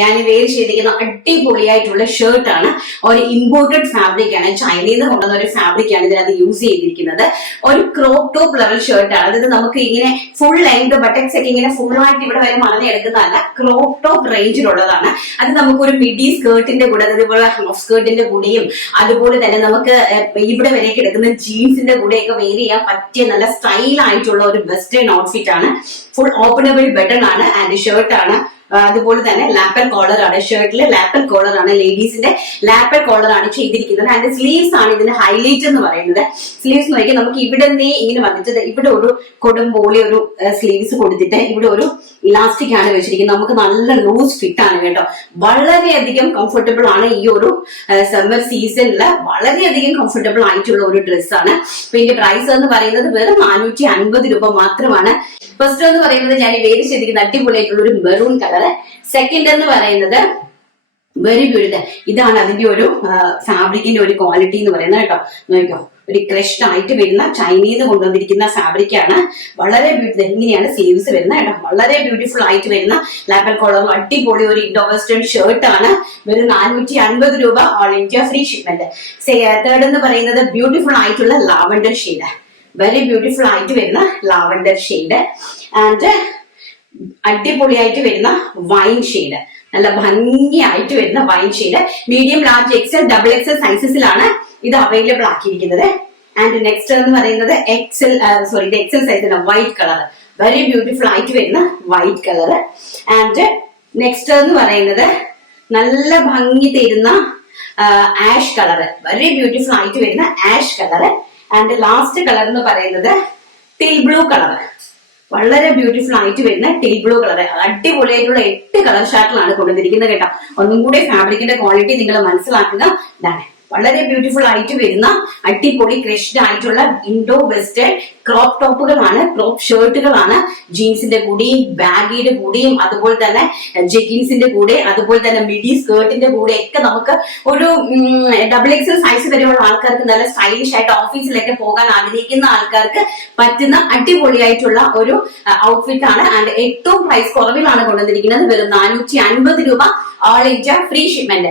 ഞാൻ വേര് ചെയ്തിരിക്കുന്ന അടിപൊളിയായിട്ടുള്ള ഷർട്ടാണ്. ഒരു ഇമ്പോർട്ടഡ് ഫാബ്രിക് ആണ്, ചൈനയിൽ നിന്ന് കൊണ്ടുവന്ന ഒരു ഫാബ്രിക് ആണ് ഇതിനകത്ത് യൂസ് ചെയ്തിരിക്കുന്നത്. ഒരു ക്രോപ്പ് ടോപ്പ് ലെവൽ ഷർട്ടാണ്. അതായത് നമുക്ക് ഇങ്ങനെ ഫുൾ ലെങ്ത് ബട്ടക്സ് ഒക്കെ ഇങ്ങനെ ഫുൾ ആയിട്ട് ഇവിടെ വരെ മറന്നെടുക്കുന്നതല്ല, ക്രോപ്പ് ടോപ്പ് റേഞ്ചിലുള്ളതാണ്. അത് നമുക്കൊരു മിഡി സ്കേർട്ടിന്റെ കൂടെ, അതുപോലെ ഹാഫ് സ്കേർട്ടിന്റെ കൂടെയും അതുപോലെ തന്നെ നമുക്ക് ഇവിടെ വരെ കിടക്കുന്ന ജീൻസിന്റെ കൂടെയൊക്കെ വെയർ ചെയ്യാൻ പറ്റിയ നല്ല സ്റ്റൈൽ ആയിട്ടുള്ള ഒരു വെസ്റ്റേൺ ഔട്ട്ഫിറ്റ് ആണ്. ഫുൾ ഓപ്പണബിൾ ബട്ടൺ ആണ് ആൻഡ് ഷർട്ട് ആണ്. അതുപോലെ തന്നെ ലാപ്പൽ കോളർ ആണ്. ഷർട്ടില് ലാപ്പൽ കോളർ ആണ്, ലേഡീസിന്റെ ലാപ്പൽ കോളർ ആണ് ചെയ്തിരിക്കുന്നത്. ആൻഡ് സ്ലീവ്സ് ആണ് ഇതിന്റെ ഹൈലൈറ്റ് എന്ന് പറയുന്നത്. സ്ലീവ്സ് നോക്കി നമുക്ക് ഇവിടെ നിന്ന് ഇങ്ങനെ വന്നിട്ട് ഇവിടെ ഒരു കൊടുമ്പോളി ഒരു സ്ലീവ്സ് കൊടുത്തിട്ട് ഇവിടെ ഒരു ഇലാസ്റ്റിക് ആണ് വെച്ചിരിക്കുന്നത്. നമുക്ക് നല്ല ലൂസ് ഫിറ്റ് ആണ് കേട്ടോ. വളരെയധികം കംഫർട്ടബിൾ ആണ്. ഈ ഒരു സമ്മർ സീസണിൽ വളരെയധികം കംഫർട്ടബിൾ ആയിട്ടുള്ള ഒരു ഡ്രസ്സാണ്. അപ്പൊ ഇതിന്റെ പ്രൈസ് എന്ന് പറയുന്നത് വെറും 450 രൂപ മാത്രമാണ്. ഫസ്റ്റ് എന്ന് പറയുന്നത് ഞാൻ വേര് ചെയ്തിരിക്കുന്ന അടിപൊളിയായിട്ടുള്ള ഒരു മെറൂൺ കളറ്. സെക്കൻഡ് എന്ന് പറയുന്നത് വെരി ബ്യൂട്ടിഫുൾ. ഇതാണ് അതിന്റെ ഒരു ഫാബ്രിക്കിന്റെ ഒരു ക്വാളിറ്റി എന്ന് പറയുന്നത് കേട്ടോ. നോക്കിക്കോ, ഒരു ക്രഷ്ഡ് ആയിട്ട് വരുന്ന ചൈനയിൽ നിന്ന് കൊണ്ടുവന്നിരിക്കുന്ന ഫാബ്രിക് ആണ്. വളരെ ബ്യൂട്ടിഫുൾ. ഇങ്ങനെയാണ് സ്ലീവ്സ് വരുന്നത് കേട്ടോ. വളരെ ബ്യൂട്ടിഫുൾ ആയിട്ട് വരുന്ന ലാപ്പൽ കോളറും അടിപൊളി ഒരു ഇൻഡോ വെസ്റ്റേൺ ഷർട്ട് ആണ്. വെറും 450 രൂപ, all India free shipment. Third എന്ന് പറയുന്നത് ബ്യൂട്ടിഫുൾ ആയിട്ടുള്ള ലാവൻഡർ ഷെയ്ഡ്. വെരി ബ്യൂട്ടിഫുൾ ആയിട്ട് വരുന്ന ലാവൻഡർ ഷെയ്ഡ് ആൻഡ് അടിപൊളിയായിട്ട് വരുന്ന വൈൻ ഷെയ്ഡ്. നല്ല ഭംഗിയായിട്ട് വരുന്ന wine shade. Medium, large, XL, double XL സൈസസിലാണ് ഇത് അവൈലബിൾ ആക്കിയിരിക്കുന്നത്. ആൻഡ് നെക്സ്റ്റ് എന്ന് പറയുന്നത് എക്സൽ സൈസിലാണ്, വൈറ്റ് കളർ. വെരി ബ്യൂട്ടിഫുൾ ആയിട്ട് വരുന്ന വൈറ്റ് കളർ. ആൻഡ് നെക്സ്റ്റ് എന്ന് പറയുന്നത് നല്ല ഭംഗി തരുന്ന ആഷ് കളർ. വെരി ബ്യൂട്ടിഫുൾ ആയിട്ട് വരുന്ന ash colour. And last colour എന്ന് പറയുന്നത് ടിൽ ബ്ലൂ കളർ. വളരെ ബ്യൂട്ടിഫുൾ ആയിട്ട് വരുന്ന ടിൽ ബ്ലൂ കളർ. അടിപൊളിയായിട്ടുള്ള 8 കളർ ഷാർട്ടിലാണ് കൊണ്ടുവന്നിരിക്കുന്നത് കേട്ടോ. ഒന്നും കൂടി ഫാബ്രിക്കിന്റെ ക്വാളിറ്റി നിങ്ങൾ മനസ്സിലാക്കുക. ഇതാണ് വളരെ ബ്യൂട്ടിഫുൾ ആയിട്ട് വരുന്ന അടിപൊളി ക്രഷ്ഡ് ആയിട്ടുള്ള ഇൻഡോ വെസ്റ്റേൺ ക്രോപ്പ് ടോപ്പുകളാണ്, ക്രോപ്പ് ഷർട്ടുകളാണ്. ജീൻസിന്റെ കൂടെയും ബാഗിയുടെ കൂടെയും അതുപോലെ തന്നെ ജെഗിൻസിന്റെ കൂടെ അതുപോലെ തന്നെ മിഡി സ്കേർട്ടിന്റെ കൂടെ ഒക്കെ നമുക്ക് ഒരു ഡബിൾ എക്സൽ സൈസ് വരെയുള്ള ആൾക്കാർക്ക് നല്ല സ്റ്റൈലിഷ് ആയിട്ട് ഓഫീസിലൊക്കെ പോകാൻ ആഗ്രഹിക്കുന്ന ആൾക്കാർക്ക് പറ്റുന്ന അടിപൊളിയായിട്ടുള്ള ഒരു ഔട്ട്ഫിറ്റ് ആണ്. ആൻഡ് ഏറ്റവും പ്രൈസ് കുറവിലാണ് കൊണ്ടുവന്നിരിക്കുന്നത്. വെറും 450 രൂപ, ഓൾ ഇന്ത്യ ഫ്രീ ഷിപ്മെന്റ്.